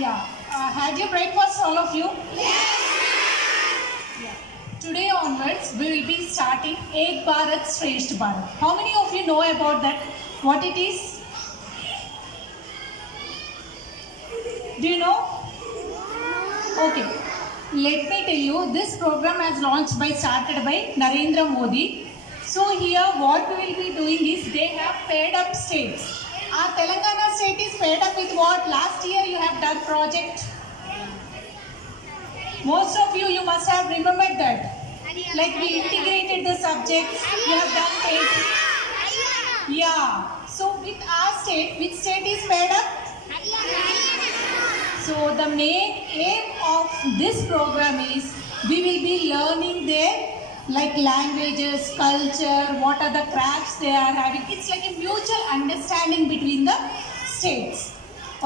Yeah. Had your breakfast, all of you? Yeah. Today onwards, we will be starting Ek Bharat Shresth Bharat. How many of you know about that? What it is? Do you know? Okay. Let me tell you, this program has started by Narendra Modi. So here, what we will be doing is they have paired up states. Our Telangana state is paired up with what? Last year you have done project. Most of you must have remembered that. Like we integrated the subjects, you have done it. Yeah. So with our state, which state is paired up? So the main aim of this program is we will be learning their like languages, culture, what are the crafts they are having. It's like a mutual understanding between the states.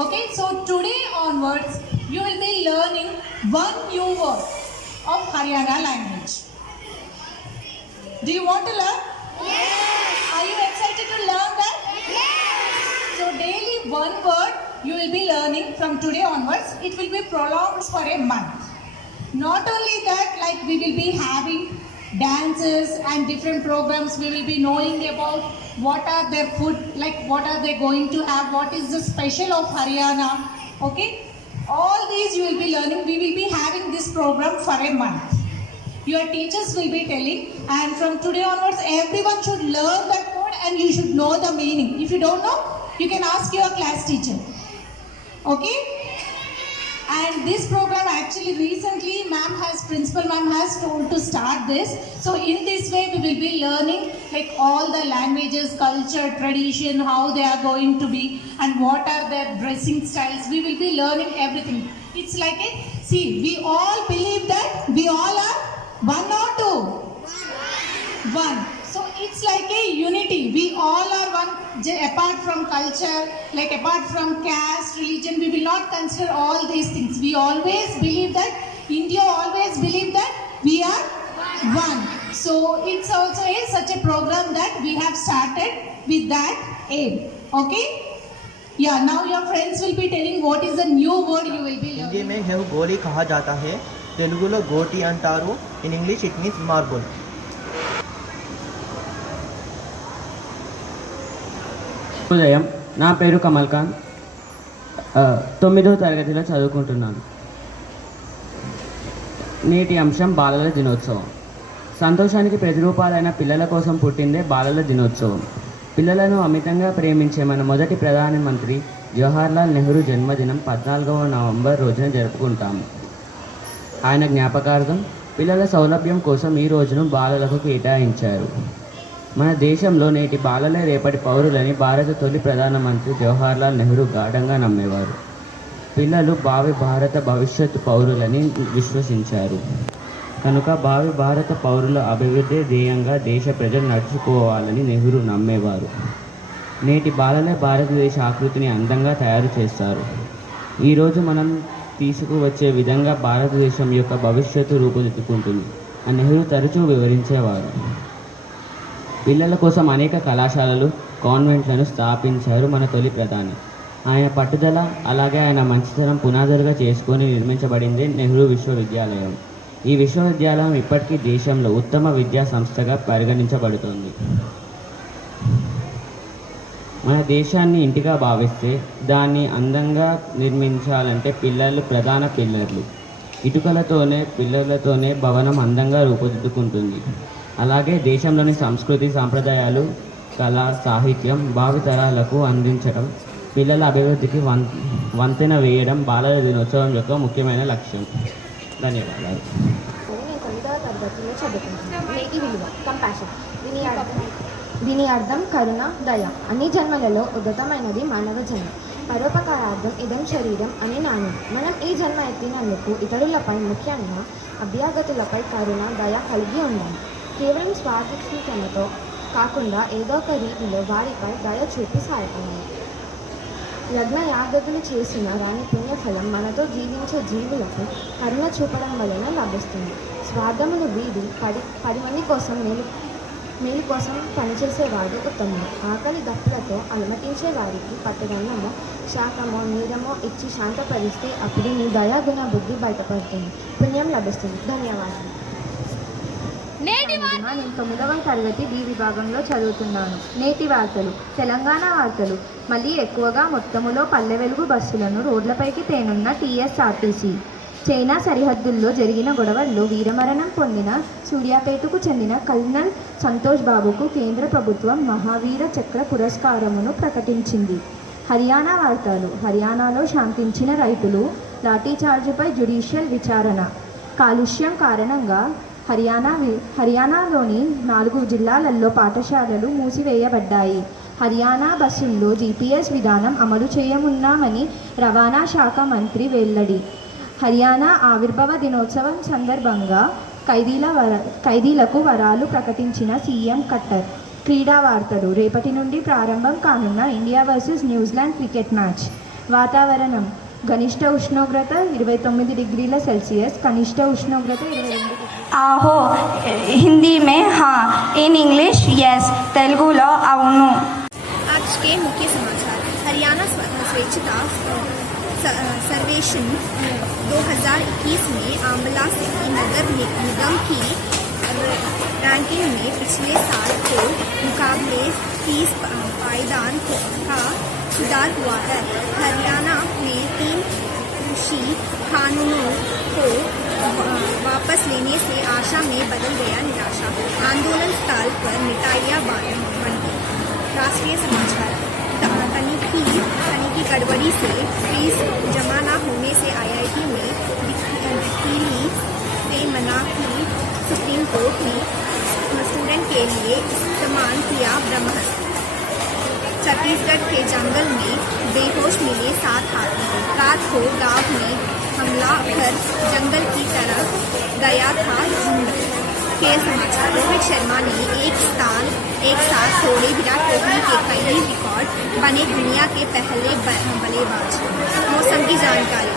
Okay, so today onwards you will be learning one new word of Haryana language. Do you want to learn? Yes. Are you excited to learn that? Yes. So daily one word you will be learning from today onwards. It will be prolonged for a month. Not only that, like we will be having dances and different programs. We will be knowing about what are their food, like what are they going to have, what is the special of Haryana. Okay, all these you will be learning. We will be having this program for a month. Your teachers will be telling, and from today onwards everyone should learn that word and you should know the meaning. If you don't know, you can ask your class teacher. Okay? And this program actually recently principal ma'am has told to start this. So in this way we will be learning like all the languages, culture, tradition, how they are going to be and what are their dressing styles. We will be learning everything. It's like we all believe that we all are one or two? One. So it's like a unity. We all are one, apart from culture, like apart from caste, religion, we will not consider all these things. We always believe that, India always believe that we are one. So it's also such a program that we have started with that aim. Okay? Yeah, now your friends will be telling what is the new word you will be learning. Hindi में है गोली कहा जाता है, तेलुगुलो गोटी अंटारू. In English it means marble. ఉదయం నా పేరు కమల్ ఖాన్ 9వ తరగతిలో చదువుకుంటున్నాను. నేటి అంశం బాలల దినోత్సవం. సంతోషానికి ప్రతిరూపాలైన పిల్లల కోసం పుట్టిందే బాలల దినోత్సవం. పిల్లలను అమితంగా ప్రేమించే మన మొదటి ప్రధానమంత్రి జవహర్లాల్ నెహ్రూ జన్మదినం 14వ నవంబర్ రోజున జరుపుకుంటాము. ఆయన జ్ఞాపకార్థం పిల్లల సౌలభ్యం కోసం ఈ రోజును బాలలకు కేటాయించారు. మన దేశంలో నేటి బాలలే రేపటి పౌరులని భారత తొలి ప్రధానమంత్రి జవహర్లాల్ నెహ్రూ గాఢంగా నమ్మేవారు. పిల్లలు భావి భారత భవిష్యత్తు పౌరులని విశ్వసించారు. కనుక భావి భారత పౌరుల అభివృద్ధి ధ్యేయంగా దేశ ప్రజలు నడుచుకోవాలని నెహ్రూ నమ్మేవారు. నేటి బాలలే భారతదేశ ఆకృతిని అందంగా తయారు చేస్తారు. ఈరోజు మనం తీసుకువచ్చే విధంగా భారతదేశం యొక్క భవిష్యత్తు రూపుదిద్దుకుంటుంది అని నెహ్రూ తరచూ వివరించేవారు. పిల్లల కోసం అనేక కళాశాలలు, కాన్వెంట్లను స్థాపించారు మన తొలి ప్రధాని. ఆయన పట్టుదల అలాగే ఆయన మంచితనం పునాదులుగా చేసుకొని నిర్మించబడిందే నెహ్రూ విశ్వవిద్యాలయం. ఈ విశ్వవిద్యాలయం ఇప్పటికీ దేశంలో ఉత్తమ విద్యా సంస్థగా పరిగణించబడుతోంది. మన దేశాన్ని ఇంటిగా భావిస్తే దాన్ని అందంగా నిర్మించాలంటే పిల్లలు ప్రధాన పిల్లర్లు. ఇటుకలతోనే పిల్లలతోనే భవనం అందంగా రూపుదిద్దుకుంటుంది. అలాగే దేశంలోని సంస్కృతి, సాంప్రదాయాలు, కళ, సాహిత్యం భావితరాలకు అందించడం, పిల్లల అభివృద్ధికి వంతెన వేయడం బాలల దినోత్సవం యొక్క ముఖ్యమైన లక్ష్యం. ధన్యవాదాలు. నేను 9వ తరగతిలో చదువుకుంటున్నాను. నేటి విలువ కంపాషన్. దీని అర్థం కరుణ, దయ. అన్ని జన్మలలో ఉద్దతమైనది మానవ జన్మ. పరోపకారార్థం ఇదం శరీరం అని నాను. మనం ఈ జన్మ ఎత్తినందుకు ఇతరులపై, ముఖ్యంగా అభ్యాగతులపై కరుణ, దయ కలిగి ఉండాలి. కేవలం స్వార్థికతతో కాకుండా ఏదో ఒక రీతిలో వారిపై దయ చూపి సహాయపడాలి. యజ్ఞ యాగతులు చేసిన దాని పుణ్యఫలం మనతో జీవించే జీవులకు కరుణ చూపడం వలన లభిస్తుంది. స్వార్థమును వీడి 10 మంది కోసం మేలు కోసం పనిచేసేవాడు ఉత్తముడు. ఆకలి దప్పులతో అలమటించే వారికి పట్టదన్నమో శాఖమో నీరమో ఇచ్చి శాంతపరిస్తే అప్పుడు నీ దయాగుణ బుద్ధి బయటపడుతుంది, పుణ్యం లభిస్తుంది. ధన్యవాదాలు. నేను 9వ తరగతి బి విభాగంలో చదువుతున్నాను. నేటి వార్తలు. తెలంగాణ వార్తలు. మళ్ళీ ఎక్కువగా మొత్తములో పల్లె వెలుగు బస్సులను రోడ్లపైకి తేనున్న టీఎస్ఆర్టీసీ. చైనా సరిహద్దుల్లో జరిగిన గొడవల్లో వీరమరణం పొందిన సూర్యాపేటకు చెందిన కల్నల్ సంతోష్ బాబుకు కేంద్ర ప్రభుత్వం మహావీర చక్ర పురస్కారమును ప్రకటించింది. హర్యానా వార్తలు. హర్యానాలో శాంతించిన రైతులు లాఠీచార్జుపై జ్యుడిషియల్ విచారణ. కాలుష్యం కారణంగా హర్యానాలోని 4 జిల్లాలలో పాఠశాలలు మూసివేయబడ్డాయి. హర్యానా బస్సుల్లో జీపీఎస్ విధానం అమలు చేయనున్నామని రవాణా శాఖ మంత్రి వెల్లడి. హర్యానా ఆవిర్భావ దినోత్సవం సందర్భంగా ఖైదీలకు వరాలు ప్రకటించిన సీఎం ఖట్టర్. క్రీడా వార్తలు. రేపటి నుండి ప్రారంభం కానున్న India versus New Zealand cricket match. వాతావరణం. గరిష్ట ఉష్ణోగ్రత 29 डिग्री सेल्सियस, कनिष्ठ उष्णोग्रत 22 डिग्री. आहो हिंदी में हाँ, इन इंग्लिश यस, तेलुगु लो అవును. आज के मुख्य समाचार. हरियाणा स्वच्छता सर्वेक्षण 2021 में आंवला सिटी नगर निगम की रैंकिंग में पिछले साल के मुकाबले 30 पायदान का सुधार हुआ है. हरियाणा में 3 कृषि कानूनों को वापस लेने से आशा में बदल गया निराशा. आंदोलन स्थल पर मिठाइयाँ बंटी. राष्ट्रीय समाचार. तकनीकी गड़बड़ी से फीस जमा न होने से IIT में दिल्ली से मना की सुप्रीम कोर्ट ने स्टूडेंट के लिए इस्तेमाल किया ब्रह्मास्त्र. छत्तीसगढ़ के जंगल में बेहोश मिले 7 हाथी. रात को गांव में हमला कर जंगल की तरफ गया था झुंड. खेल समाचार. रोहित शर्मा ने एक साथ तोड़े विराट कोहली के कई रिकॉर्ड, बने दुनिया के पहले बल्लेबाज. मौसम की जानकारी.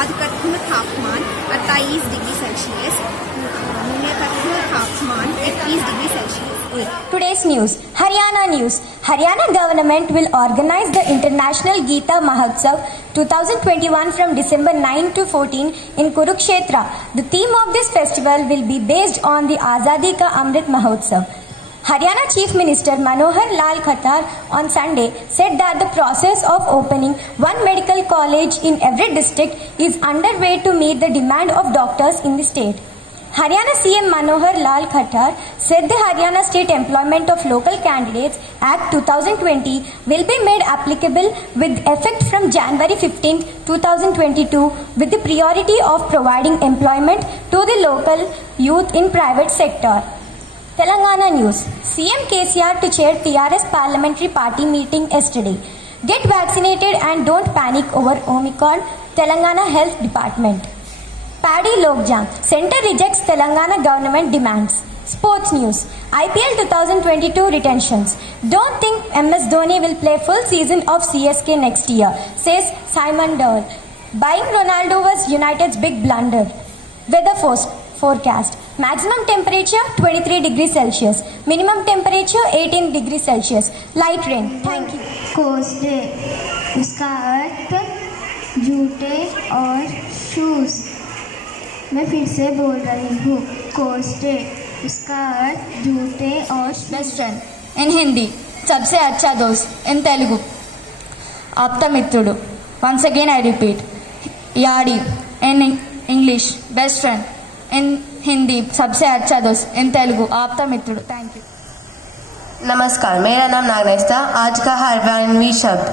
अधिकतम तापमान 28 डिग्री सेल्सियस, न्यूनतम तापमान 21 degree Celsius. Today's news. Haryana news. Haryana government will organize the International Geeta Mahotsav 2021 from December 9 to 14 in Kurukshetra. The theme of this festival will be based on the Azadi Ka Amrit Mahotsav. Haryana Chief Minister Manohar Lal Khattar on Sunday said that the process of opening one medical college in every district is underway to meet the demand of doctors in the state. Haryana CM Manohar Lal Khattar said the Haryana State Employment of Local Candidates Act 2020 will be made applicable with effect from January 15, 2022 with the priority of providing employment to the local youth in private sector. Telangana news. CM KCR to chair TRS Parliamentary Party meeting yesterday. Get vaccinated and don't panic over Omicron, Telangana Health Department. Paddy Logjam. Centre rejects Telangana government demands. Sports news. IPL 2022 retentions. Don't think MS Dhoni will play full season of CSK next year, says Simon Dole. Buying Ronaldo was United's big blunder. Weather forecast. Maximum temperature 23 degrees Celsius. Minimum temperature 18 degrees Celsius. Light rain. Thank you. Course day. इसका अर्थ जूते और shoes. मैं फिर से बोल रही हूँ. Course day. इसका अर्थ जूते और बेस्ट फ्रेंड इन हिंदी, सबसे अच्छा दोस्त इन तेलुगु, आपता मित्रुडु. वंस अगेन आई रिपीट, याडी in English, best friend in Hindi, सबसे अच्छा दोस्त इन तेलुगु, आपता मित्रुडु. Thank you. नमस्कार, मेरा नाम नागराज. आज का हरियाणवी शब्द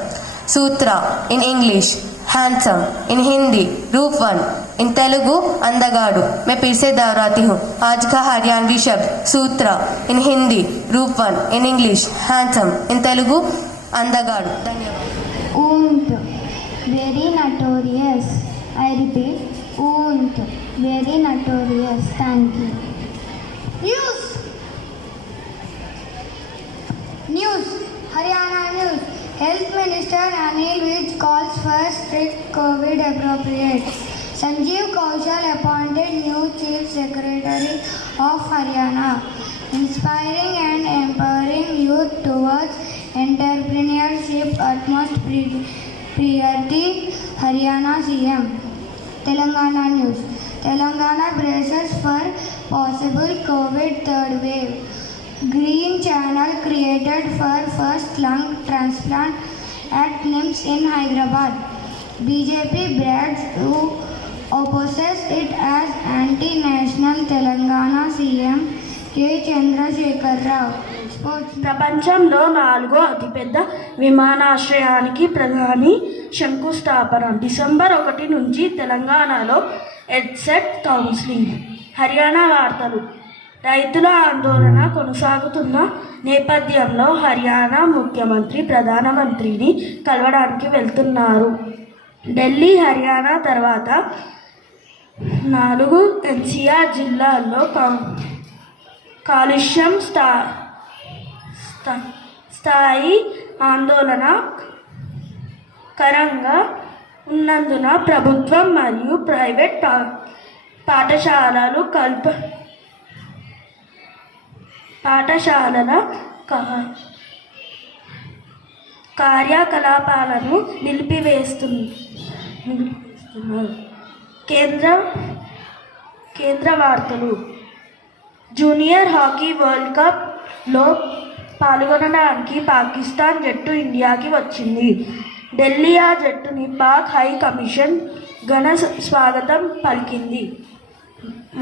सूत्रा in English, handsome in Hindi, रूपवन इन तेलुगु, अंधगाड़ू. मैं फिर से दोहराती हूँ. आज का हरियाणवी शब्द सूत्रा इन हिंदी, रूपवन in English, handsome in Telugu, अंधगाड़ू. धन्यवाद. ऊंट. Very notorious. आई रिपीट, ऊंट. Very notorious. Thank you. News. Haryana news. Health Minister Anil Vij calls for strict COVID appropriate. Sanjeev Kaushal appointed new Chief Secretary of Haryana. inspiring and empowering youth towards entrepreneurship, utmost priority, Haryana CM. Telangana News. Telangana braces for possible COVID third wave. Green channel created for first lung transplant at NIMS in Hyderabad. BJP brags who opposes it as anti-national. Telangana CM K. Chandrasekhar Rao. Sports. ప్రపంచంలో 4వ అతిపెద్ద విమానాశ్రయానికి ప్రధాని శంకుస్థాపన. December 1 నుంచి తెలంగాణలో EdCET counselling. Haryana వార్తలు. రైతుల ఆందోళన కొనసాగుతున్న నేపథ్యంలో హర్యానా ముఖ్యమంత్రి ప్రధానమంత్రిని కలవడానికి వెళ్తున్నారు. ఢిల్లీ, హర్యానా తర్వాత 4 ఎన్సీఆర్ జిల్లాల్లో కాలుష్యం స్థాయి ఆందోళనకరంగా ఉన్నందున ప్రభుత్వం మరియు ప్రైవేట్ పాఠశాలల కార్యకలాపాలను నిలిపివేస్తున్నారు. కేంద్ర వార్తలు. జూనియర్ హాకీ వరల్డ్ కప్లో పాల్గొనడానికి పాకిస్తాన్ జట్టు ఇండియాకి వచ్చింది. ఢిల్లీ ఆ జట్టుని పాక్ హై కమిషన్ ఘన స్వాగతం పలికింది.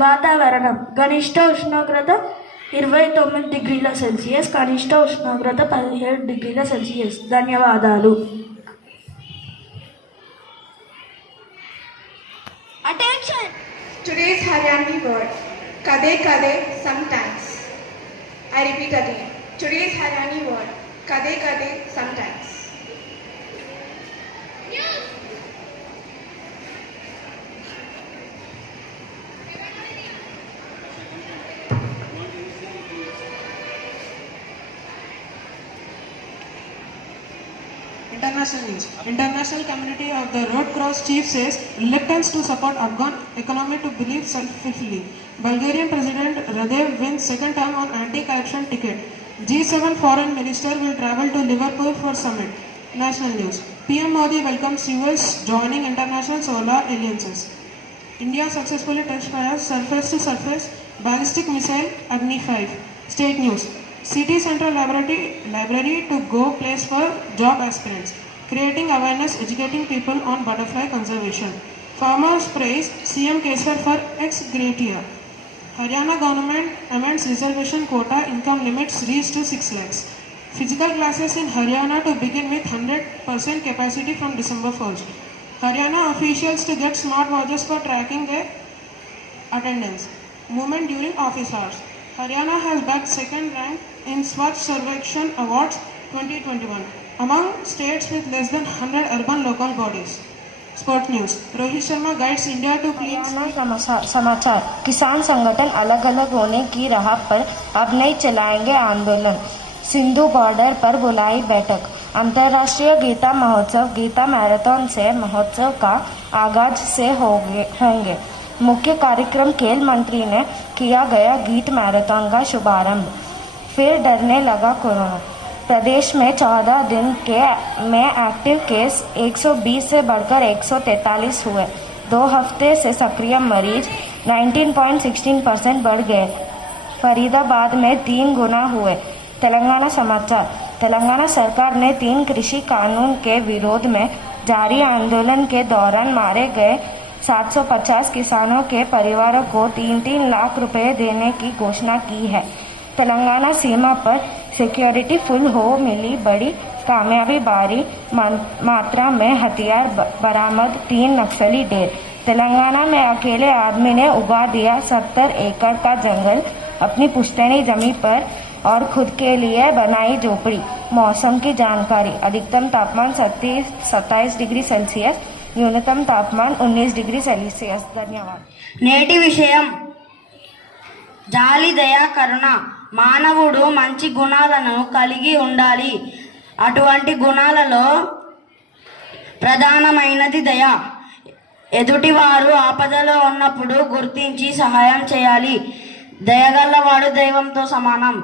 వాతావరణం. గరిష్ట ఉష్ణోగ్రత 29 డిగ్రీల సెల్సియస్, కనిష్ట ఉష్ణోగ్రత 17 డిగ్రీల సెల్సియస్. ధన్యవాదాలు. Attention! Today's Haryanvi word, kade kade, sometimes. I repeat again. Today's Haryanvi word, kade kade, sometimes. International news. International community of the Red Cross chief says reluctance to support Afghan economy to believe self-fulfilling. Bulgarian President Radev wins second term on anti-corruption ticket. G7 foreign minister will travel to Liverpool for summit. National news. PM Modi welcomes US joining international solar alliances. India successfully test fires surface-to-surface ballistic missile Agni 5. State news. City Central Library to go place for job aspirants. Creating awareness, educating people on butterfly conservation. Farmers praise CM Kesar for ex gratia. Haryana government amends reservation quota, income limits reached to 6 lakhs. Physical classes in Haryana to begin with 100% capacity from December 1st. Haryana officials to get smart watches for tracking their attendance. Movement during office hours. Haryana has bagged second rank in Swachh Sarvekshan Awards 2021 among states with less than 100 urban local bodies. Sport news. Rohit Sharma guides India to clean. समाचार. किसान संगठन अलग अलग होने की राह पर अब नहीं चलाएंगे आंदोलन. सिंधु बॉर्डर पर बुलाई बैठक. अंतर्राष्ट्रीय गीता महोत्सव गीता मैराथन से महोत्सव का आगाज से होंगे. मुख्य कार्यक्रम खेल मंत्री ने किया गया गीत मैराथन का शुभारंभ. फिर डरने लगा कोरोना. प्रदेश में 14 दिन में एक्टिव केस 120 से बढ़कर 143 हुए. 2 हफ्ते से सक्रिय मरीज 19.16% बढ़ गए. फरीदाबाद में 3 गुना हुए. तेलंगाना समाचार. तेलंगाना सरकार ने 3 कृषि कानून के विरोध में जारी आंदोलन के दौरान मारे गए 750 किसानों के परिवारों को 3-3 लाख रुपए देने की घोषणा की है. तेलंगाना सीमा पर सिक्योरिटी फुल हो मिली बड़ी कामयाबी. भारी मात्रा में हथियार बरामद. 3 नक्सली ढेर. तेलंगाना में अकेले आदमी ने उगा दिया 70 एकड़ का जंगल अपनी पुश्तैनी जमीन पर और खुद के लिए बनाई झोपड़ी. मौसम की जानकारी. अधिकतम तापमान 27 डिग्री सेल्सियस, न्यूनतम तापमान 19 डिग्री सेल्सियस. धन्यवाद. నేటి విషయం జాలి, దయ, కరుణ. మానవుడు మంచి గుణాలను కలిగి ఉండాలి. అటువంటి గుణాలలో ప్రధానమైనది దయ. ఎదుటివారు ఆపదలో ఉన్నప్పుడు గుర్తించి సహాయం చేయాలి. దయగల్లవాడు దైవంతో సమానం.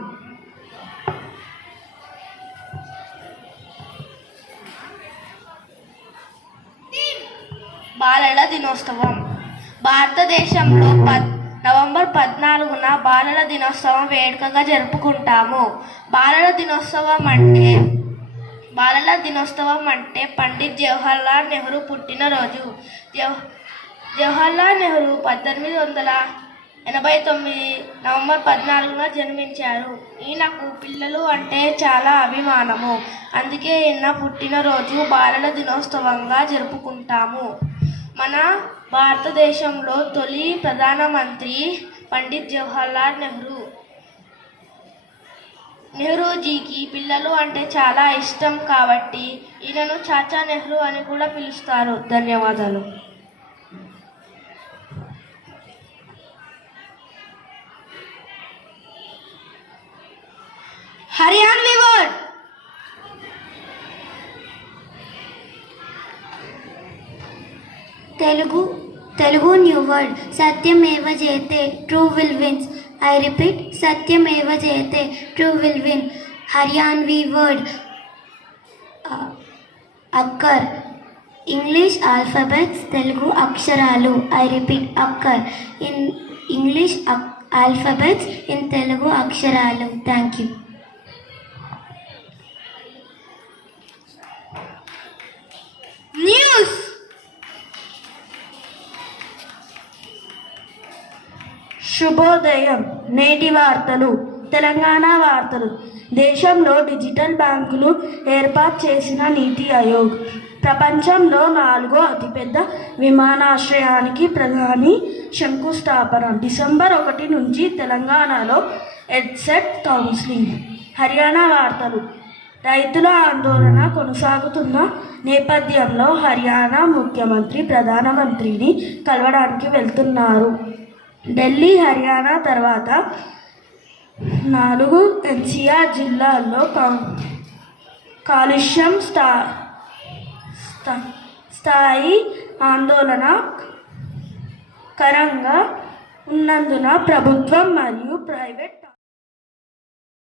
బాలల దినోత్సవం. భారతదేశంలో నవంబర్ 14న బాలల దినోత్సవం వేడుకగా జరుపుకుంటాము. బాలల దినోత్సవం అంటే పండిత్ జవహర్లాల్ నెహ్రూ పుట్టినరోజు. జవహర్లాల్ నెహ్రూ 1889 నవంబర్ 14న జన్మించారు. ఈయనకు పిల్లలు అంటే చాలా అభిమానము. అందుకే ఈయన పుట్టినరోజు బాలల దినోత్సవంగా జరుపుకుంటాము. మన భారతదేశంలో తొలి ప్రధానమంత్రి పండిత్ జవహర్లాల్ నెహ్రూ. నెహ్రూజీకి పిల్లలు అంటే చాలా ఇష్టం కాబట్టి ఈయనను చాచా నెహ్రూ అని కూడా పిలుస్తారు. ధన్యవాదాలు. Haryanvi word. Telugu new word. సత్యమేవ జయతే, true will wins. I repeat, Satyameva Jayate, true will win. Haryanvi word. Akkar. English alphabets, Telugu aksharalu. I repeat, akkar. In English alphabets, in Telugu aksharalu. Thank you. News. శుభోదయం. నేటి వార్తలు. తెలంగాణ వార్తలు. దేశంలో digital బ్యాంకులు ఏర్పాటు చేసిన నీతి ఆయోగ్. ప్రపంచంలో 4వ అతిపెద్ద విమానాశ్రయానికి ప్రధాని శంకుస్థాపన. డిసెంబర్ 1 నుంచి తెలంగాణలో ఎడ్సెట్ కౌన్సిలింగ్. హర్యానా వార్తలు. రైతుల ఆందోళన కొనసాగుతున్న నేపథ్యంలో హర్యానా ముఖ్యమంత్రి ప్రధానమంత్రిని కలవడానికి వెళ్తున్నారు. ఢిల్లీ, హర్యానా తర్వాత 4 ఎన్సీఆర్ జిల్లాల్లో కాలుష్యం స్థాయి ఆందోళనకరంగా ఉన్నందున ప్రభుత్వం మరియు ప్రైవేట్